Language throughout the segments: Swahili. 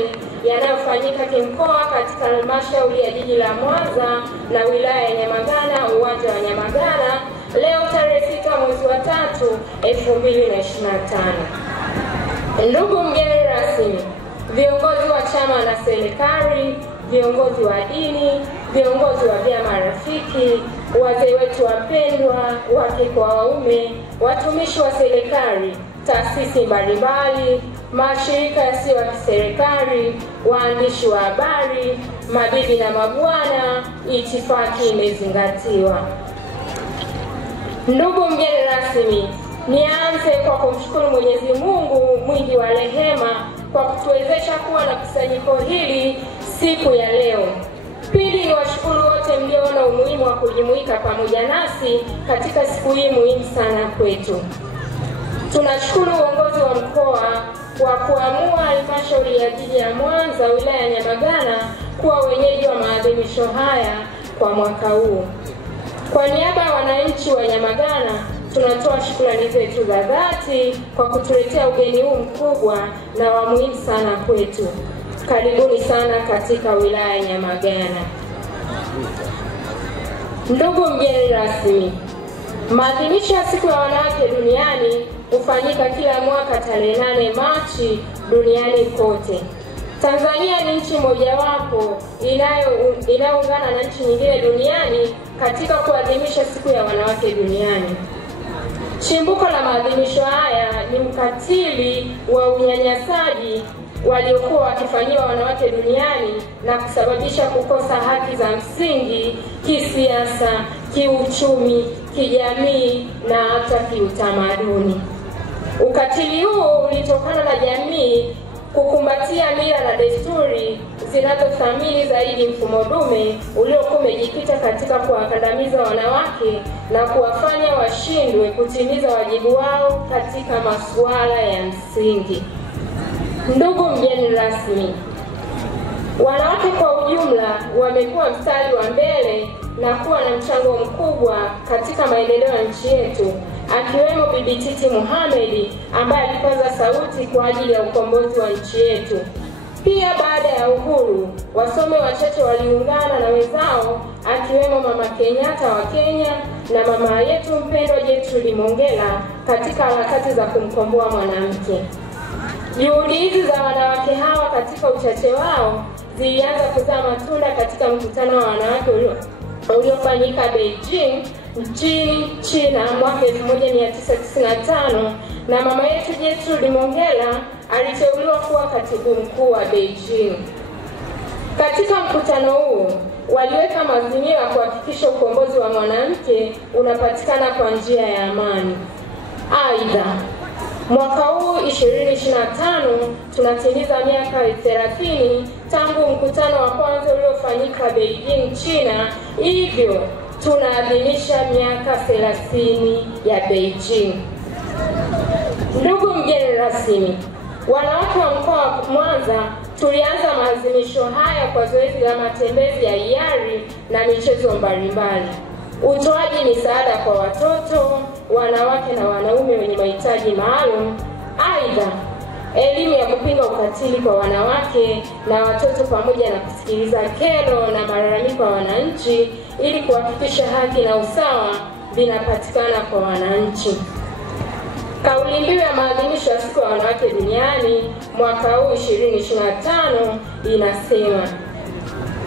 duniani yanayofanyika kimkoa katika halmashauri ya jiji la Mwanza na wilaya ya Nyamagana, uwanja wa Nyamagana, leo tarehe 6 mwezi wa 3, 2025. Ndugu mgeni rasmi, viongozi wa chama na serikali, viongozi wa dini, viongozi wa vyama rafiki, wazee wetu wapendwa, wake kwa waume, watumishi wa serikali, taasisi mbalimbali, mashirika yasiyo ya kiserikali, waandishi wa habari, mabibi na mabwana, itifaki imezingatiwa. Ndugu mgeni rasmi, nianze kwa kumshukuru Mwenyezi Mungu mwingi wa rehema kwa kutuwezesha kuwa na kusanyiko hili siku ya leo. Pili, ni washukuru wote mlioona umuhimu wa kujumuika pamoja nasi katika siku hii muhimu sana kwetu. Tunashukuru uongozi wa mkoa kwa kuamua halmashauri ya jiji ya Mwanza, wilaya ya Nyamagana kuwa wenyeji wa maadhimisho haya kwa mwaka huu. Kwa niaba ya wananchi wa Nyamagana, tunatoa shukrani zetu za dhati kwa kutuletea ugeni huu mkubwa na wa muhimu sana kwetu. Karibuni sana katika wilaya ya Nyamagana. Ndugu mgeni rasmi, maadhimisho ya siku ya wanawake duniani hufanyika kila mwaka tarehe 8 Machi duniani kote. Tanzania ni nchi mojawapo inayoungana na nchi nyingine duniani katika kuadhimisha siku ya wanawake duniani. Chimbuko la maadhimisho haya ni ukatili wa unyanyasaji waliokuwa wakifanyiwa wanawake duniani na kusababisha kukosa haki za msingi kisiasa, kiuchumi, kijamii na hata kiutamaduni. Ukatili huu ulitokana na jamii kukumbatia mila na desturi zinazothamini zaidi mfumo dume uliokuwa umejikita katika kuwakandamiza wanawake na kuwafanya washindwe kutimiza wajibu wao katika masuala ya msingi. Ndugu mgeni rasmi, wanawake kwa ujumla wamekuwa mstari wa mbele na kuwa na mchango mkubwa katika maendeleo ya nchi yetu, akiwemo Bibi Titi Mohamed ambaye alipaza sauti kwa ajili ya ukombozi wa nchi yetu. Pia baada ya uhuru, wasome wachache waliungana na wenzao akiwemo Mama Kenyatta wa Kenya na mama yetu mpendwa Gertrude Mongella katika harakati za kumkomboa mwanamke. Juhudi hizi za wanawake hawa katika uchache wao zilianza kuzaa matunda katika mkutano wa wanawake uliofanyika Beijing nchini China mwaka 1995, na mama yetu Gertrude Mongella aliteuliwa kuwa katibu mkuu wa Beijing. Katika mkutano huo waliweka maazimio ya kuhakikisha ukombozi wa mwanamke unapatikana kwa njia ya amani. Aidha, mwaka huu 2025 tunatimiza miaka 30 tangu mkutano wa kwanza uliofanyika Beijing, China, hivyo tunaadhimisha miaka 30 ya Beijing. Ndugu mgeni rasmi, wanawake wa mkoa wa Mwanza tulianza maadhimisho haya kwa zoezi la matembezi ya hiari na michezo mbalimbali, utoaji misaada kwa watoto, wanawake na wanaume wenye mahitaji maalum. Aidha, elimu ya kupinga ukatili kwa wanawake na watoto pamoja na kusikiliza kero na malalamiko ya wananchi ili kuhakikisha haki na usawa vinapatikana kwa wananchi. Kauli mbiu ya maadhimisho ya siku ya wanawake duniani mwaka huu 2025 inasema: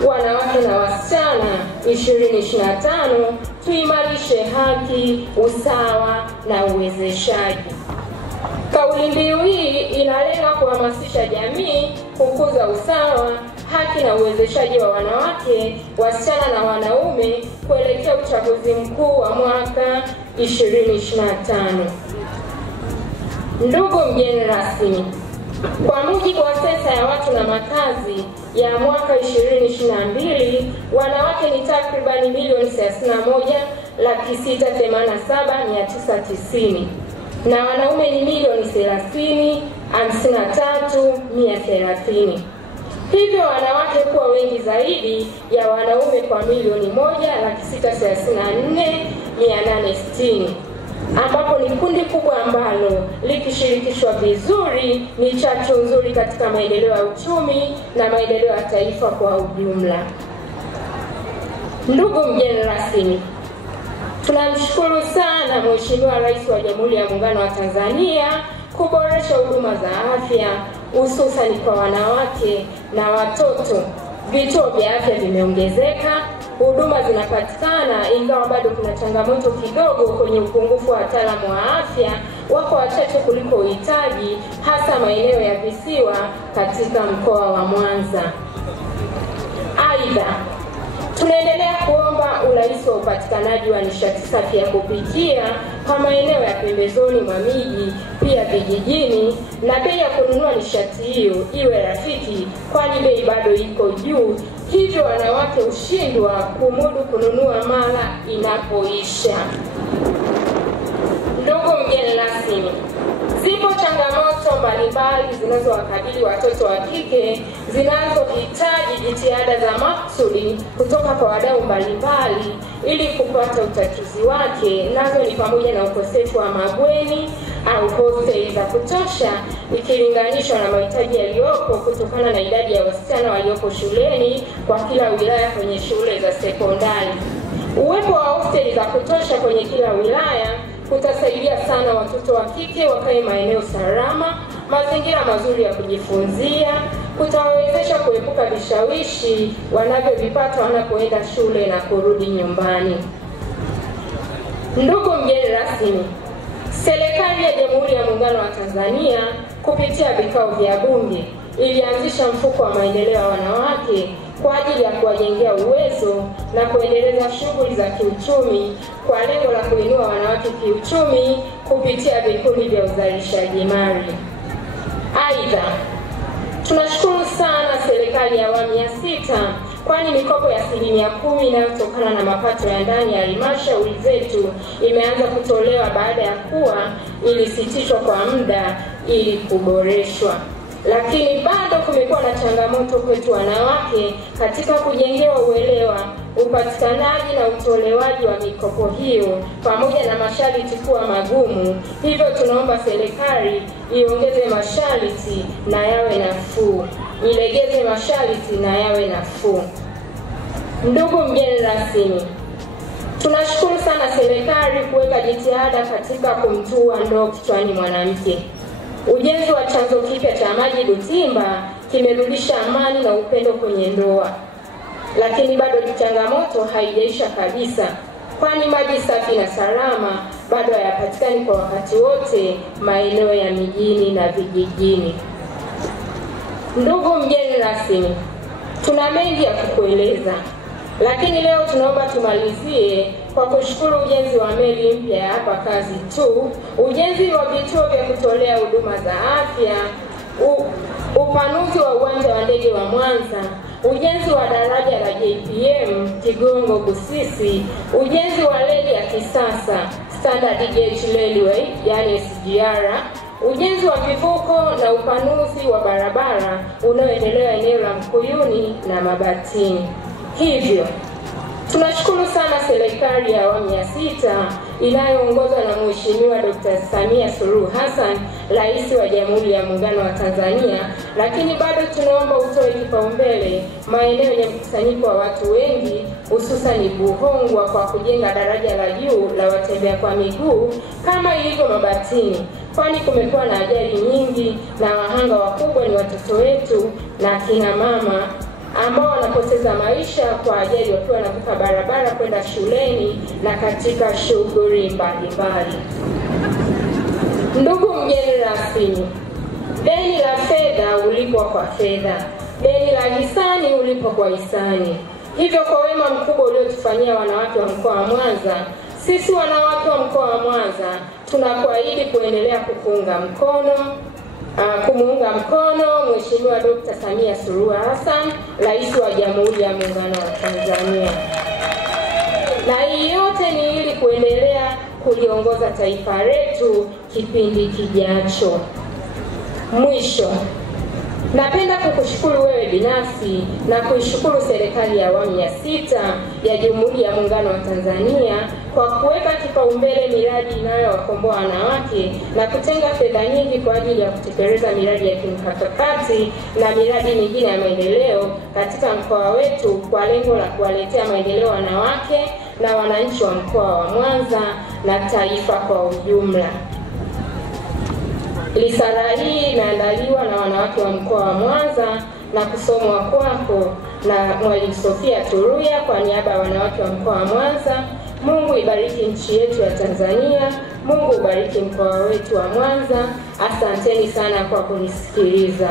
wanawake na wasichana 2025, tuimarishe haki, usawa na uwezeshaji. Kauli mbiu hii inalenga kuhamasisha jamii kukuza usawa, haki na uwezeshaji wa wanawake, wasichana na wanaume kuelekea uchaguzi mkuu wa mwaka 2025. Ndugu mgeni rasmi, kwa mujibu wa sensa ya watu na makazi ya mwaka 2022, wanawake ni takribani milioni 31,687,990 na wanaume ni milioni 30,53,130. Hivyo wanawake kuwa wengi zaidi ya wanaume kwa milioni 1,634,860. ambapo ni kundi kubwa ambalo likishirikishwa vizuri ni chachu nzuri katika maendeleo ya uchumi na maendeleo ya taifa kwa ujumla. Ndugu mgeni rasmi, tunamshukuru sana Mheshimiwa Rais wa Jamhuri ya Muungano wa Tanzania kuboresha huduma za afya hususan kwa wanawake na watoto. Vituo vya afya vimeongezeka, huduma zinapatikana, ingawa bado kuna changamoto kidogo kwenye upungufu wa wataalamu wa afya, wako wachache kuliko uhitaji, hasa maeneo ya visiwa katika mkoa wa Mwanza. Aidha, tunaendelea kuomba urahisi wa upatikanaji wa nishati safi ya kupikia kwa maeneo ya pembezoni mwa miji, pia vijijini, na bei ya kununua nishati hiyo iwe rafiki, kwani bei bado iko juu, hivyo wanawake hushindwa kumudu kununua mara inapoisha. Ndugu mgeni rasmi, zipo changamoto mbalimbali zinazowakabili watoto wa kike zinazohitaji jitihada za maksudi kutoka kwa wadau mbalimbali ili kupata utatuzi wake. Nazo ni pamoja na ukosefu wa mabweni au hosteli za kutosha ikilinganishwa na mahitaji yaliyopo kutokana na idadi ya wasichana waliopo shuleni kwa kila wilaya kwenye shule za sekondari. Uwepo wa hosteli za kutosha kwenye kila wilaya kutasaidia sana watoto wa kike wakae maeneo salama, mazingira mazuri ya kujifunzia, kutawawezesha kuepuka vishawishi wanavyovipata wanapoenda shule na kurudi nyumbani. Ndugu mgeni rasmi, serikali ya Jamhuri ya Muungano wa Tanzania kupitia vikao vya Bunge ilianzisha mfuko wa maendeleo ya wanawake kwa ajili ya kuwajengea uwezo na kuendeleza shughuli za kiuchumi kwa lengo la kuinua wanawake kiuchumi kupitia vikundi vya uzalishaji mali. Aidha, tunashukuru sana serikali ya awamu ya 6 kwani mikopo ya 10% inayotokana na mapato ya ndani ya halmashauri zetu imeanza kutolewa baada ya kuwa ilisitishwa kwa muda ili kuboreshwa. Lakini bado kumekuwa na changamoto kwetu wanawake katika kujengewa uelewa, upatikanaji na utolewaji wa mikopo hiyo pamoja na masharti kuwa magumu. Hivyo tunaomba serikali iongeze masharti na yawe nafuu, ilegeze masharti na yawe nafuu. Ndugu mgeni rasmi, tunashukuru sana serikali kuweka jitihada katika kumtua ndoo kichwani mwanamke. Ujenzi wa chanzo kipya cha maji Butimba kimerudisha amani na upendo kwenye ndoa. Lakini bado changamoto haijaisha kabisa, kwani maji safi na salama bado hayapatikani kwa wakati wote maeneo ya mijini na vijijini. Ndugu mgeni rasmi, tuna mengi ya kukueleza, lakini leo tunaomba tumalizie kwa kushukuru ujenzi wa meli mpya ya hapa kazi tu, ujenzi wa vituo vya kutolea huduma za afya, upanuzi wa uwanja wa ndege wa Mwanza, ujenzi wa daraja la JPM Kigongo Busisi, ujenzi wa reli ya kisasa Standard Gauge Railway yani SGR, ujenzi wa vivuko na upanuzi wa barabara unaoendelea eneo la Mkuyuni na Mabatini. Hivyo tunashukuru sana serikali ya awamu ya 6 inayoongozwa na Mheshimiwa Dr. Samia Suluhu Hassan, Rais wa Jamhuri ya Muungano wa Tanzania, lakini bado tunaomba utoe kipaumbele maeneo yenye mkusanyiko wa watu wengi, hususan Buhongwa, kwa kujenga daraja la juu la watembea kwa miguu kama ilivyo Mabatini, kwani kumekuwa na ajali nyingi na wahanga wakubwa ni watoto wetu na kina mama ambao wanapoteza maisha kwa ajali wakiwa wanavuka barabara kwenda shuleni na katika shughuli mbalimbali. Ndugu mgeni rasmi, deni la fedha ulipwa kwa fedha, deni la hisani ulipwa kwa hisani. Hivyo kwa wema mkubwa uliotufanyia wanawake wa mkoa wa Mwanza, sisi wanawake wa mkoa wa Mwanza tunakuahidi kuendelea kumuunga mkono Mheshimiwa Dr. Samia Suluhu Hassan, Rais wa Jamhuri ya Muungano wa Tanzania. Na hii yote ni ili kuendelea kuliongoza taifa letu kipindi kijacho. Mwisho, napenda kukushukuru wewe binafsi na kuishukuru serikali ya awamu ya 6 ya Jamhuri ya Muungano wa Tanzania kwa kuweka kipaumbele miradi inayowakomboa wanawake na kutenga fedha nyingi kwa ajili ya kutekeleza miradi ya kimkakati na miradi mingine ya maendeleo katika mkoa wetu kwa lengo la kuwaletea maendeleo wanawake na wananchi wa mkoa wa Mwanza na taifa kwa ujumla. Risala hii inaandaliwa na wanawake wa mkoa wa Mwanza na kusomwa kwako na Mwalimu Sofia Turuya kwa niaba ya wanawake wa mkoa wa Mwanza. Mungu ibariki nchi yetu ya Tanzania. Mungu ubariki mkoa wetu wa Mwanza. Asanteni sana kwa kunisikiliza.